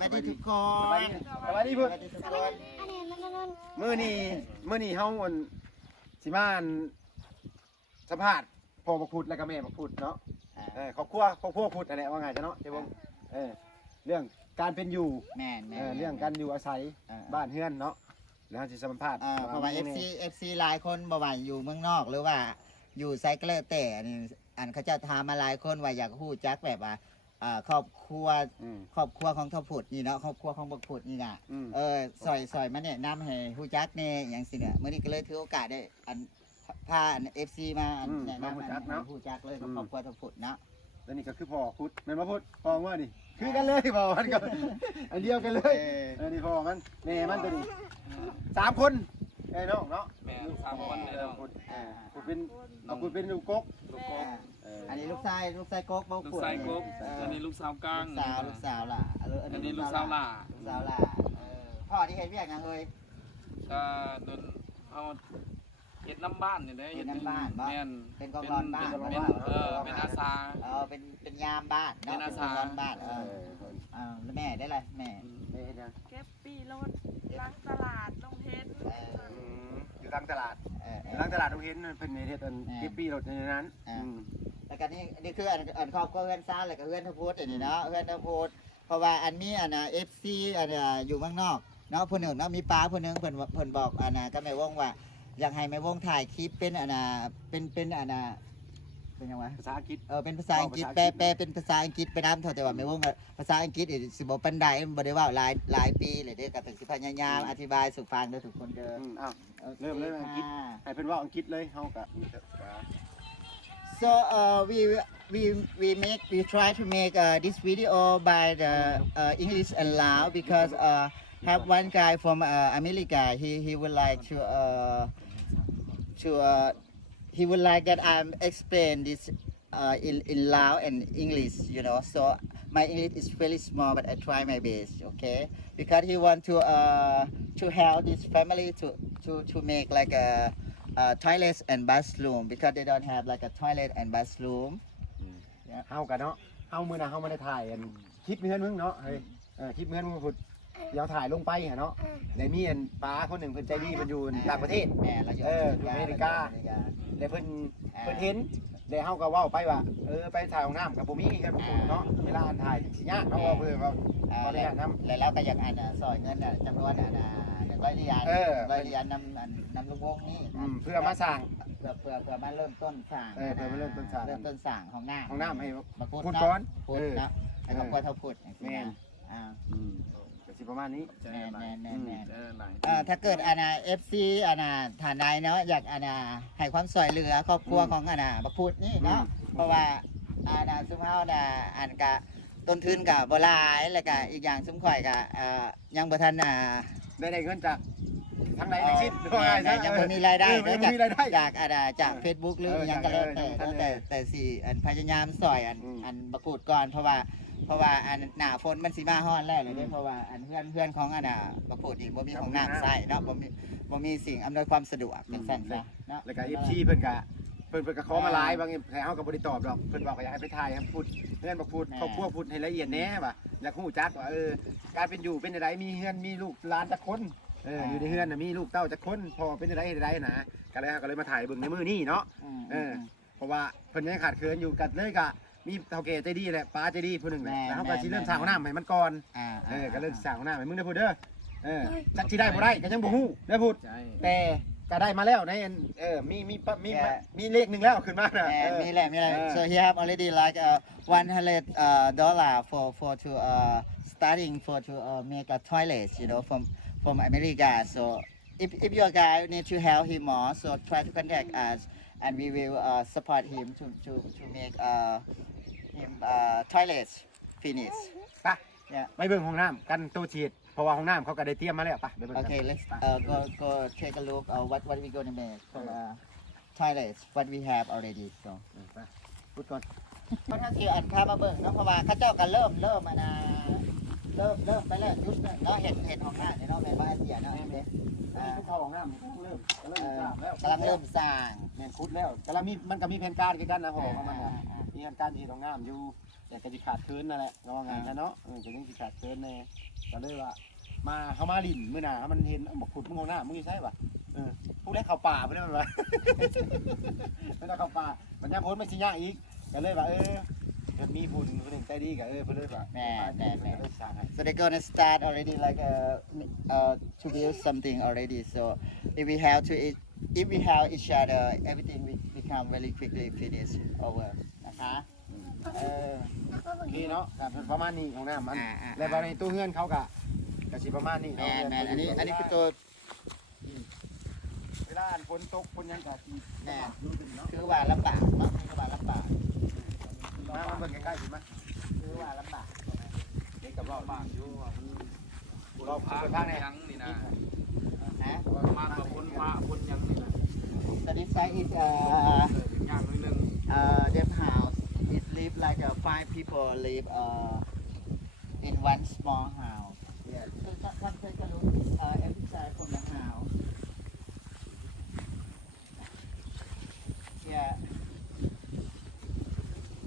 วัสดีทุกคน สวัสดีเพื่อน สวัสดีทุกคน มื้อนี้เฮาอันสิมาอันสัมภาษณ์พ่อบักพุดแล้วก็แม่บักพุดเนาะครอบครัวพุดอะไรว่าไงจ้ะเนาะเจ้าบ่เรื่องการเป็นอยู่ แม่น เรื่องการอยู่อาศัยบ้านเฮือนเนาะแล้วสิสัมภาษณ์ เพราะว่า FC หลายคนบ่ว่าอยู่เมืองนอกหรือว่าอยู่ไซเกลแต่อันเขาจะถามมาหลายคนว่าอยากฮู้จักแบบว่าครอบครัวของทพุดนี่เนาะครอบครัวของบักพุดนี่น่ะซอยมาแนะนำให้ฮู้จักแน่อย่างสิเนี่ยมื้อนี้ก็เลยถือโอกาสได้พาFC มาแนะนำฮู้จักเลยกับครอบครัวทพุดเนาะ แล้วนี่ก็คือพ่อพุดแม่นบ่พุดพ่อว่านี่คือกันเลยพ่อมันก็อันเดียวกันเลยนี่พ่อมันแม่มันตัวนี้3คนน้องเนาะ แม่3คนเลยเนาะ พุดเป็นลูกกก ลูกกบ อันนี้ลูกชายก๊กบ่ ลูกชายกบอันนี้ลูกสาวกลาง ลูกสาวล่ะ อันนี้ลูกสาวหล่า พ่อที่เฮ็ดเวียกหยังเอ้ย ก็โดนเอาเฮ็ดน้ำบ้านนี่เด้ เฮ็ดน้ำบ้านบ่ แม่น เป็นกองร้อนบ้าน เป็นอาสา เป็นยามบ้านเนาะ เป็นอาสา กองร้อนบ้านแล้วแม่ได้ไรแม่ เก็บปีรถล้างตลาดลงเทน อยู่ทางตลาดตรงเห็นเพิ่นเฮ็ดอันเก็บปีรถในนั้น แล้วก็นี่คืออันครอบครัวเพื่อนซ่าแล้วก็เพื่อนทพูดอันนี้เนาะเพื่อนทพูดเพราะว่าอันมีอันน่ะ FC อันน่ะอยู่เมืองนอกเนาะผู้หนึ่งเนาะมีป้าผู้หนึ่งเพิ่นบอกอันน่ะก็แม่วงว่าอยากให้แม่วงถ่ายคลิปเป็นอันน่ะเป็นอันน่ะเป็นยังไง ภาษาอังกฤษ เป็นภาษาอังกฤษแปลเป็นภาษาอังกฤษไปนำแต่ว่าแม่วงภาษาอังกฤษสิบ่ปานใดบ่ได้เว้าหลายปีเลยเด้อก็ต้องสิพยายามอธิบายสู่ฟังเด้อทุกคนเด้อ อ้าวเริ่มเลยอังกฤษให้เพิ่นเว้าอังกฤษเลยเฮาก็ So we try to make this video by the English and Lao because have one guy from America. He would like he would like that I explain this in Lao and English. You know, so my English is very small, but I try my best. Okay, because he want to help this family to make like a toilet and bathroom because they don't have like a toilet and bathroom เฮากันเนาะเฮามื้อน่ะเฮามาได้ถ่ายอันคลิปเฮือนมึงเนาะเฮ้ยคลิปเฮือนมึงพุดเดี๋ยวถ่ายลงไปหะเนาะได้มีอันป้าคนหนึ่งเพิ่นใจดีเพิ่นอยู่ต่างประเทศ แม่เราอยู่ อยู่อเมริกาแล้วเพิ่นเห็นแล้วเฮาก็เว้าไปว่าไปถ่ายห้องน้ำกับบ่มีกันพุดเนาะเวลาอันถ่ายสิยากเนาะเพิ่นว่าบ่ได้นำ แล้วเราก็อยากซอยเงินจำนวน100 เหรียญ100 เหรียญนำลูกวงนี่ เพื่อมาสร้าง เพื่อมาเริ่มต้นสร้าง เพื่อมาเริ่มต้นสร้าง ห้องน้ำ ห้องน้ำให้ มาพูด พูด เนาะ ก่อน พูดเนาะให้ครอบครัวเท่าพูด แม่น ก็สิประมาณนี้ แม่ถ้าเกิดFC ฐานใดเนาะอยากให้ความช่วยเหลือครอบครัวของบักพูดนี่เนาะเพราะว่าซุมเฮากะต้นทุนกะบ่หลายแล้วก็อีกอย่างซุมข่อยกะยังบ่ทันได้เงินจากทางไหนทั้งสิ้นยังบ่มีรายได้ มีรายได้ จาก Facebook หรือหยังก็แล้วแต่สิพยายามซอยบักพูดก่อนเพราะว่าหน้าฝนมันสิมาฮ้อนแล้วเลยเด้เพราะว่าเพื่อนของบักพูดนี่บ่มีห้องน้ำใช้เนาะบ่มีสิ่งอำนวยความสะดวกจังซั่นซะเนาะ แล้วก็ FC เพิ่นก็ขอมาหลายบางแต่เฮาก็บ่ได้ตอบดอกเพิ่นบอกว่าอยากให้ไปถ่ายครับพูดเฮือนบักพูดครอบครัวพูดให้ละเอียดแน่ว่าอยากฮู้จักว่าการเป็นอยู่เป็นจังไดมีเฮือนมีลูกหลานจักคนอยู่ในเฮือนน่ะมีลูกเต้าจักคนพอเป็นจังไดเฮ็ดได้นะก็เลยมาถ่ายเบิ่งในมื้อนี้เนาะเพราะว่าเพิ่นยังขาดเคินอยู่กันเลยก็มีเฒ่าแก่ใจดีแหละป้าใจดีผู้หนึงแหละแล้วเฮาก็สิเริ่มสร้างห้องน้ำให้มันก่อนก็เริ่มสร้างห้องน้ำให้มึงได้พูดเด้อจักสิได้บ่ได้ก็ยังบ่ฮู้ได้พูดแต่ก็ได้มาแล้วในมีเลขหนึ่งแล้วขึ้นมาน่ะมีแหละ so he have already like $100 for to starting for to make a toilet you know from America so if your guy need to help him more so try to contact us and we will support him to make him toilet finish ไปเบิ่งห้องน้ำกันตู้ฉีดเพราะว่าห้องน้ำเขาก็ได้เตรียมมาแล้วไปเบิ่ง Okay, let's go take a look what we gonna make for toilets what we have already so ไปพูดก่อน เพราะถ้าที่พามาเบิ่งเนาะเพราะว่าเขาเจ้าก็เริ่มเริ่มไปแล้วยุดเนาะเห็นห้องน้ำเนาะแม่บ้านเสียเนาะเข้าห้องน้ำเริ่มแล้ว กำลังเริ่มสร้าง แม่นคุดแล้วกำลังมันก็มีแผนการคือกันนะหอของมันมีแผนการที่ห้องน้ำอยู่ แต่ก็สิขาดเคินนั่นแหละก็ว่างั้นซะเนาะก็ยังสิขาดเคินแน่ก็เลยว่ามาเฮามาลิ้นมื้อหน้ามันเห็นบักขุดมึงเอาหน้ามึงสิใช่ป่ะผู้แรกเข้าป่าไปได้มันว่าไม่ต้องเข้าป่ามันยังพ้นมันสิยากอีกก็เลยว่าเพิ่นมีบุญเพิ่นใจดีก็เพิ่นเลยว่า แม่ สร้างให้ So they're gonna start already like to build something already. So if we have each other, everything will become very quickly finished over. นะคะ นี่เนาะประมาณนี้ของน้ำมัน อ่า แล้วบัดนี้ตู้เฮือนเขาก็สิประมาณนี้ แม่ เนาะ แม่อันนี้คือตัว เวลาฝนตกฝนหยังก็สิ แม่ รู้สึกเนาะ คือว่าลำบากเนาะคือว่าลำบาก มาเบิ่งใกล้ๆสิมา คือว่าลำบาก เด็กกับรอบ บ้านอยู่ว่ามัน รอบ พา ภาคไหน ยังนี่นะ ฮะ ประมาณว่าคนพาคนยังนี่นะ So this side is ย่างนิดนึง them house. It live like 5 people live in one small house. Yeah. So come take a look every side from the house. Yeah.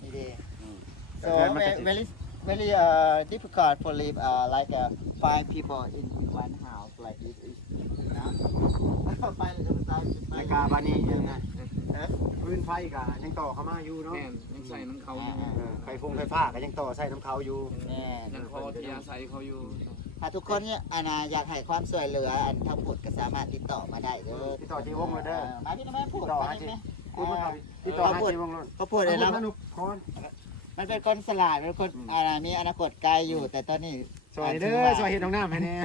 It is. So very difficult for live like 5 people in one house like this. You know? ในกาบานี่ยังไงพื้นไฟก็ยังต่อเข้ามาอยู่เนาะ แม่นยังใส่น้ำเขาอยู่ ไฟฟ้าก็ยังต่อใส่น้ำเขาอยู่ แน่ ยังพอที่อาศัยเขาอยู่ ถ้าทุกคนเนี่ยอยากให้ความช่วยเหลืออันทั้งหมดก็สามารถติดต่อมาได้เด้อ ติดต่อที่วงเลยเด้อ มาพี่น้องแม่พูด ติดต่อ มา หา ที่ ที่ แม่ คุณมาติดต่อหาที่วงเลย เขาพูดเลยแล้ว สนุกคน มันเป็นคนสลาดเป็นคนมีอนาคตไกลอยู่ แต่ตอนนี้ สวยเด้อสวยเห็นน้องน้ำให้แน่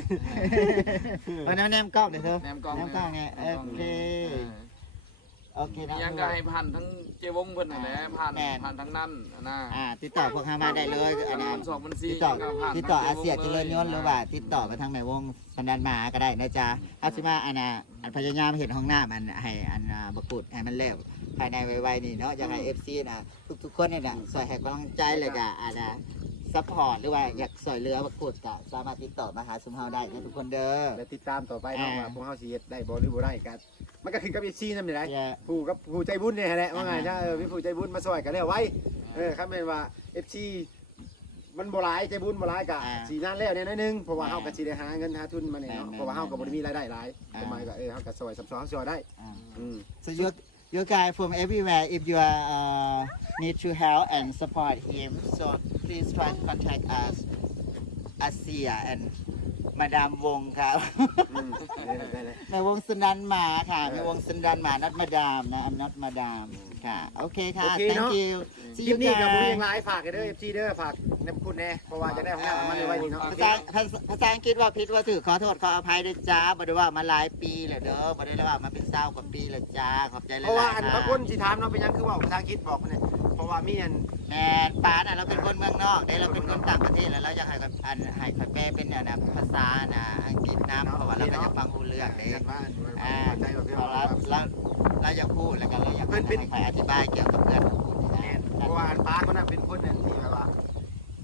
แนมกล้องเดี๋ยวเธอ แนมกล้อง แนมกล้องเนี่ยโอเคโอเคนะ ยังก็ให้ผ่านทั้งเจวงเพิ่นนั่นแหละผ่านทั้งนั้นนะ ติดต่อพวกเขามาได้เลยอันนั้น มันสอบมันซี ติดต่ออาเซียเจริญยนต์หรือว่าติดต่อไปทางแม่วงสันดานหมาก็ได้นะจ๊ะเอาสิมาอันพยายามเห็นห้องน้ำอันให้บักกุดให้มันเร็วภายในไวๆนี่เนาะอยากให้ FC นะทุกๆคนเนี่ยนะสวยให้กำลังใจเลยก็ซัพพอร์ตหรือว่าอยากสวยเรือบักกุดก็สามารถติดต่อมาหาซุมเฮาได้นะทุกคนเด้อ และติดตามต่อไปเนาะว่าพวกเฮาสิเฮ็ดได้บ่หรือบ่ได้กันมันก็ขึ้นกับ FC นำได้ผู้ใจบุญเนี่ยแหละว่าไงจ้ามีผู้ใจบุญมาช่วยกันแล้วไว้ครับแม่นว่า FC มันบ่หลายใจบุญบ่หลายก็สินานแล้วเนี่ยน้อยนึงเพราะว่าเฮาก็สิได้หาเงินหาทุนมาเนี่ยเนาะเพราะว่าเฮาก็บ่ได้มีรายได้หลายทำไมก็เฮาก็ซอยซับซ้อนซอยได้ So you guys from everywhere, if you need to help and support him, so please try to contact us, Asia and Madam Wong ครับ ในวงสันดานหมาค่ะในวงสันดานหมา not Madam นะ I'm not Madam ค่ะโอเคค่ะ thank you คลิปนี้กับผมยังไลฟ์ฝากกันเด้อ FC เด้อฝากน้ำคุณแน่เพราะว่าจะได้ของหน้ามันไว้นี่เนาะ ภาษาอังกฤษว่าผิดว่าถือขอโทษขออภัยด้วยจ้าบ่ได้ว่ามาหลายปีแล้วเด้อบ่ได้ว่ามาเป็น20กว่าปีแล้วจ้าขอบใจหลายๆ เพราะว่าอันบางคนสิถามเนาะเป็นหยังคือว่าภาษาอังกฤษบอกเนี่ยเพราะว่ามีอัน แม่นป้าน่ะเราเป็นคนเมืองนอกเราเป็นคนต่างประเทศแล้วเราอยากให้ให้คอยแปลเป็นภาษาอังกฤษนํเพราะว่าเราก็อยากฟังรู้เรื่องเด้ ใจแบบ เพราะเราอยากพูดแล้วก็เราอยากให้ใครอธิบายเกี่ยวกับเรื่องของคุณ เพราะว่าอันป้าก็น่ะเป็นคนที่แบบว่า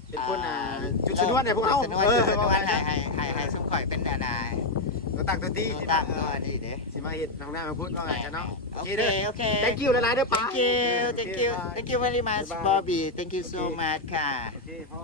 เป็นคนจุดชนวนเนี่ยพวกเฮา จุดชนวนให้ซุ่มข่อยเป็นตัวตั้งตัวตี ตั้งนี่เด้ สิมาเฮ็ดทางหน้ามาพูดว่าไงจ้ะเนาะ โอเคโอเค thank you หลายๆเด้อป้า thank you very much Bobby thank you so much ค่ะ โอเคพ่อ